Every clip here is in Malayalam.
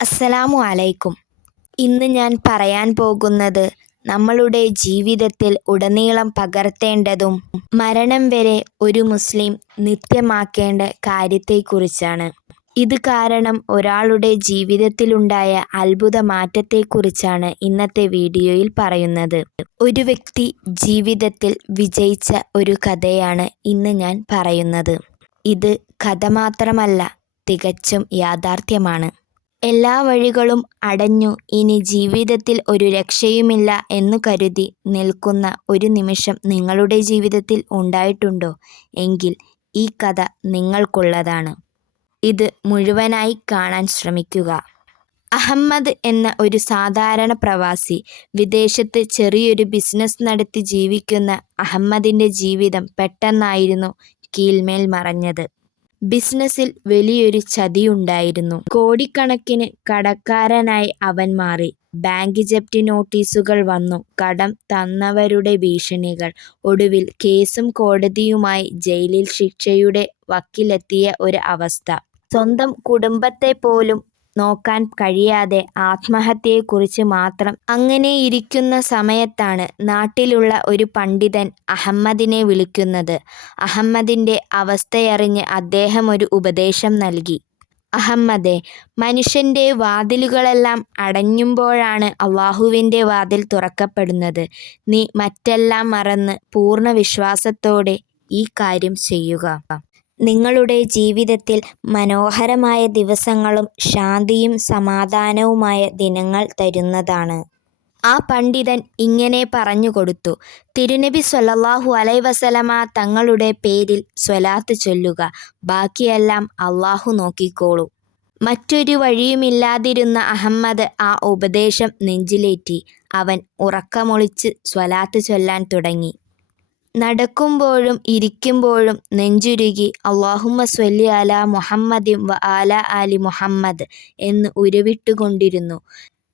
അസ്സലാമു അലൈക്കും. ഇന്ന് ഞാൻ പറയാൻ പോകുന്നത് നമ്മളുടെ ജീവിതത്തിൽ ഉടനീളം പകർത്തേണ്ടതും മരണം വരെ ഒരു മുസ്ലിം നിത്യമാക്കേണ്ട കാര്യത്തെക്കുറിച്ചാണ്. ഇത് കാരണം ഒരാളുടെ ജീവിതത്തിലുണ്ടായ അത്ഭുത മാറ്റത്തെക്കുറിച്ചാണ് ഇന്നത്തെ വീഡിയോയിൽ പറയുന്നത്. ഒരു വ്യക്തി ജീവിതത്തിൽ വിജയിച്ച ഒരു കഥയാണ് ഇന്ന് ഞാൻ പറയുന്നത്. ഇത് കഥ മാത്രമല്ല, തികച്ചും യാഥാർത്ഥ്യമാണ്. എല്ലാ വഴികളും അടഞ്ഞു, ഇനി ജീവിതത്തിൽ ഒരു രക്ഷയുമില്ല എന്നു കരുതി നിൽക്കുന്ന ഒരു നിമിഷം നിങ്ങളുടെ ജീവിതത്തിൽ ഉണ്ടായിട്ടുണ്ടോ? എങ്കിൽ ഈ കഥ നിങ്ങൾക്കുള്ളതാണ്. ഇത് മുഴുവനായി കാണാൻ ശ്രമിക്കുക. അഹമ്മദ് എന്ന ഒരു സാധാരണ പ്രവാസി. വിദേശത്ത് ചെറിയൊരു ബിസിനസ് നടത്തി ജീവിക്കുന്ന അഹമ്മദിൻ്റെ ജീവിതം പെട്ടെന്നായിരുന്നു കീഴ്മേൽ മറഞ്ഞത്. ബിസിനസ്സിൽ വലിയൊരു ചതിയുണ്ടായിരുന്നു. കോടിക്കണക്കിന് കടക്കാരനായി അവൻ മാറി. ബാങ്ക് ജപ്തി നോട്ടീസുകൾ വന്നു, കടം തന്നവരുടെ ഭീഷണികൾ, ഒടുവിൽ കേസും കോടതിയുമായി ജയിലിൽ ശിക്ഷയുടെ വക്കിലെത്തിയ ഒരു അവസ്ഥ. സ്വന്തം കുടുംബത്തെ പോലും നോക്കാൻ കഴിയാതെ ആത്മഹത്യയെക്കുറിച്ച് മാത്രം. അങ്ങനെയിരിക്കുന്ന സമയത്താണ് നാട്ടിലുള്ള ഒരു പണ്ഡിതൻ അഹമ്മദിനെ വിളിക്കുന്നത്. അഹമ്മദിൻ്റെ അവസ്ഥയറിഞ്ഞ് അദ്ദേഹം ഒരു ഉപദേശം നൽകി. അഹമ്മദേ, മനുഷ്യൻ്റെ വാതിലുകളെല്ലാം അടഞ്ഞുമ്പോഴാണ് അള്ളാഹുവിൻ്റെ വാതിൽ തുറക്കപ്പെടുന്നത്. നീ മറ്റെല്ലാം മറന്ന് പൂർണ്ണ വിശ്വാസത്തോടെ ഈ കാര്യം ചെയ്യുക. നിങ്ങളുടെ ജീവിതത്തിൽ മനോഹരമായ ദിവസങ്ങളും ശാന്തിയും സമാധാനവുമായ ദിനങ്ങൾ തരുന്നതാണ്. ആ പണ്ഡിതൻ ഇങ്ങനെ പറഞ്ഞുകൊടുത്തു: തിരുനബി സ്വല്ലല്ലാഹു അലൈഹി വസല്ലമ തങ്ങളുടെ പേരിൽ സ്വലാത്ത് ചൊല്ലുക, ബാക്കിയെല്ലാം അള്ളാഹു നോക്കിക്കോളും. മറ്റൊരു വഴിയുമില്ലാതിരുന്ന അഹമ്മദ് ആ ഉപദേശം നെഞ്ചിലേറ്റി. അവൻ ഉറക്കമൊളിച്ച് സ്വലാത്ത് ചൊല്ലാൻ തുടങ്ങി. നടക്കുമ്പോഴും ഇരിക്കുമ്പോഴും നെഞ്ചുരുകി അല്ലാഹുമ്മ സ്വല്ലി അലാ മുഹമ്മദിൻ വ ആലാ ആലി മുഹമ്മദ് എന്ന് ഉരുവിട്ടുകൊണ്ടിരുന്നു.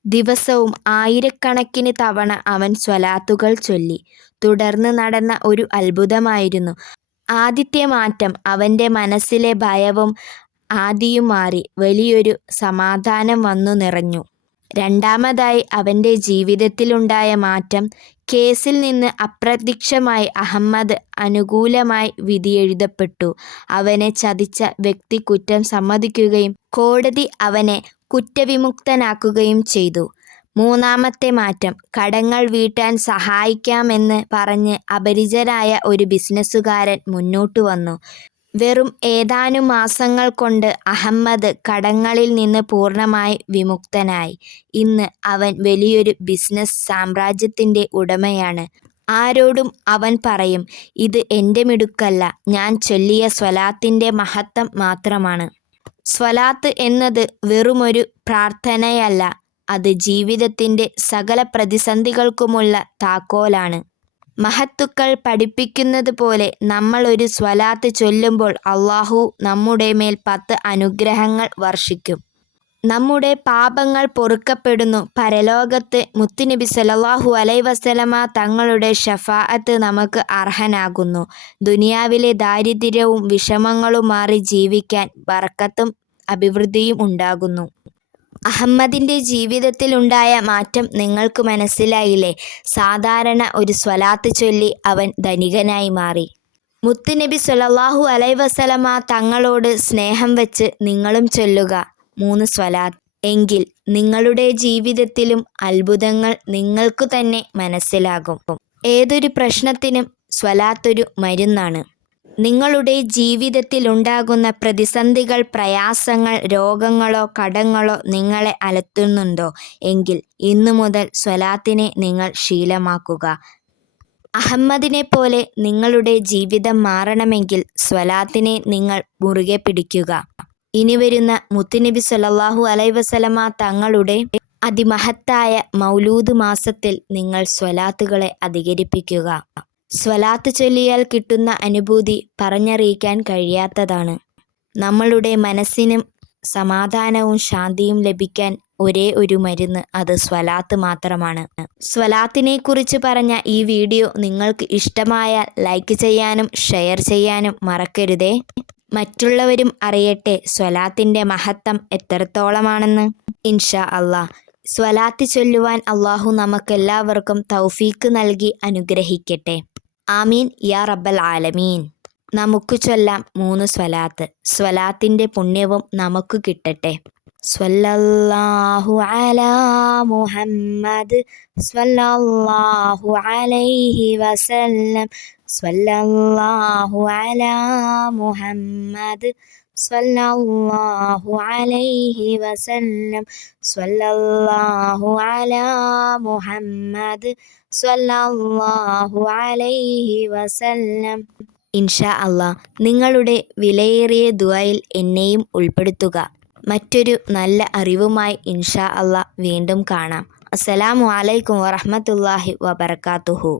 ദിവസവും ആയിരക്കണക്കിന് തവണ അവൻ സ്വലാത്തുകൾ ചൊല്ലി. തുടർന്ന് നടന്ന ഒരു അത്ഭുതമായിരുന്നു. ആദ്യത്തെ മാറ്റം അവൻ്റെ മനസ്സിലെ ഭയവും ആദിയും മാറി വലിയൊരു സമാധാനം വന്നു നിറഞ്ഞു. രണ്ടാമതായി അവൻ്റെ ജീവിതത്തിലുണ്ടായ മാറ്റം, കേസിൽ നിന്ന് അപ്രത്യക്ഷമായി അഹമ്മദ് അനുകൂലമായി വിധിയെഴുതപ്പെട്ടു. അവനെ ചതിച്ച വ്യക്തി കുറ്റം സമ്മതിക്കുകയും കോടതി അവനെ കുറ്റവിമുക്തനാക്കുകയും ചെയ്തു. മൂന്നാമത്തെ മാറ്റം, കടങ്ങൾ വീട്ടാൻ സഹായിക്കാമെന്ന് പറഞ്ഞ് അപരിചിതനായ ഒരു ബിസിനസ്സുകാരൻ മുന്നോട്ടു വന്നു. വെറും ഏതാനും മാസങ്ങൾ കൊണ്ട് അഹമ്മദ് കടങ്ങളിൽ നിന്ന് പൂർണ്ണമായി വിമുക്തനായി. ഇന്ന് അവൻ വലിയൊരു ബിസിനസ് സാമ്രാജ്യത്തിൻ്റെ ഉടമയാണ്. ആരോടും അവൻ പറയും, ഇത് എൻ്റെ മിടുക്കല്ല, ഞാൻ ചൊല്ലിയ സ്വലാത്തിൻ്റെ മഹത്വം മാത്രമാണ്. സ്വലാത്ത് എന്നത് വെറുമൊരു പ്രാർത്ഥനയല്ല, അത് ജീവിതത്തിൻ്റെ സകല പ്രതിസന്ധികൾക്കുമുള്ള താക്കോലാണ്. മഹത്തുക്കൾ പഠിപ്പിക്കുന്നത് പോലെ നമ്മൾ ഒരു സ്വലാത്ത് ചൊല്ലുമ്പോൾ അള്ളാഹു നമ്മുടെ മേൽ 10 അനുഗ്രഹങ്ങൾ വർഷിക്കും. നമ്മുടെ പാപങ്ങൾ പൊറുക്കപ്പെടുന്നു. പരലോകത്ത് മുത്തുനബി സ്വല്ലല്ലാഹു അലൈഹി വസല്ലമ തങ്ങളുടെ ശഫാഅത്ത് നമുക്ക് അർഹനാകുന്നു. ദുനിയാവിലെ ദാരിദ്ര്യവും വിഷമങ്ങളും മാറി ജീവിക്കാൻ ബർക്കത്തും അഭിവൃദ്ധിയും ഉണ്ടാകുന്നു. അഹമ്മദിൻ്റെ ജീവിതത്തിലുണ്ടായ മാറ്റം നിങ്ങൾക്ക് മനസ്സിലായില്ലേ? സാധാരണ ഒരു സ്വലാത്ത് ചൊല്ലി അവൻ ധനികനായി മാറി. മുത്തുനബി സ്വല്ലല്ലാഹു അലൈഹി വസല്ലമ തങ്ങളോട് സ്നേഹം വെച്ച് നിങ്ങളും ചൊല്ലുക 3 സ്വലാത്ത്. എങ്കിൽ നിങ്ങളുടെ ജീവിതത്തിലും അത്ഭുതങ്ങൾ നിങ്ങൾക്ക് തന്നെ മനസ്സിലാകും. ഏതൊരു പ്രശ്നത്തിനും സ്വലാത്തൊരു മരുന്നാണ്. നിങ്ങളുടെ ജീവിതത്തിലുണ്ടാകുന്ന പ്രതിസന്ധികൾ, പ്രയാസങ്ങൾ, രോഗങ്ങളോ കടങ്ങളോ നിങ്ങളെ അലട്ടുന്നുണ്ടോ? എങ്കിൽ ഇന്നു മുതൽ സ്വലാത്തിനെ നിങ്ങൾ ശീലമാക്കുക. അഹമ്മദിനെ പോലെ നിങ്ങളുടെ ജീവിതം മാറണമെങ്കിൽ സ്വലാത്തിനെ നിങ്ങൾ മുറുകെ പിടിക്കുക. ഇനി വരുന്ന മുത്തുനബി സ്വല്ലല്ലാഹു അലൈഹി വസല്ലമ തങ്ങളുടെ അതിമഹത്തായ മൗലൂദ് മാസത്തിൽ നിങ്ങൾ സ്വലാത്തുകളെ അധികരിപ്പിക്കുക. സ്വലാത്ത് ചൊല്ലിയാൽ കിട്ടുന്ന അനുഭൂതി പറഞ്ഞറിയിക്കാൻ കഴിയാത്തതാണ്. നമ്മളുടെ മനസ്സിനും സമാധാനവും ശാന്തിയും ലഭിക്കാൻ ഒരേ ഒരു മരുന്ന്, അത് സ്വലാത്ത് മാത്രമാണ്. സ്വലാത്തിനെക്കുറിച്ച് പറഞ്ഞ ഈ വീഡിയോ നിങ്ങൾക്ക് ഇഷ്ടമായാൽ ലൈക്ക് ചെയ്യാനും ഷെയർ ചെയ്യാനും മറക്കരുതേ. മറ്റുള്ളവരും അറിയട്ടെ സ്വലാത്തിൻ്റെ മഹത്വം എത്രത്തോളമാണെന്ന്. ഇൻഷാ അള്ളാഹ്. സ്വലാത്ത് ചൊല്ലുവാൻ അള്ളാഹു നമുക്കെല്ലാവർക്കും തൗഫീക്ക് നൽകി അനുഗ്രഹിക്കട്ടെ. ആമീൻ യാ റബ്ബൽ ആലമീൻ. നമുക്ക് ചൊല്ലാം 3 സ്വലാത്ത്. സ്വലാത്തിൻ്റെ പുണ്യവും നമുക്ക് കിട്ടട്ടെ. സ്വല്ലല്ലാഹു അലാ മുഹമ്മദ് സ്വല്ലല്ലാഹു അലൈഹി വസല്ലം. സ്വല്ലല്ലാഹു അലാ മുഹമ്മദ് സ്വല്ലല്ലാഹു അലൈഹി വസല്ലം. സ്വല്ലല്ലാഹു അലാ മുഹമ്മദ് സ്വല്ലല്ലാഹു അലൈഹി വസല്ലം. ഇൻഷാ അള്ളാഹ്, നിങ്ങളുടെ വിലയേറിയ ദുആയിൽ എന്നെയും ഉൾപ്പെടുത്തുക. മറ്റൊരു നല്ല അറിവുമായി ഇൻഷാ അള്ളാഹ് വീണ്ടും കാണാം. അസ്സലാമു അലൈക്കും വറഹ്മത്തുള്ളാഹി വബറകാതുഹു.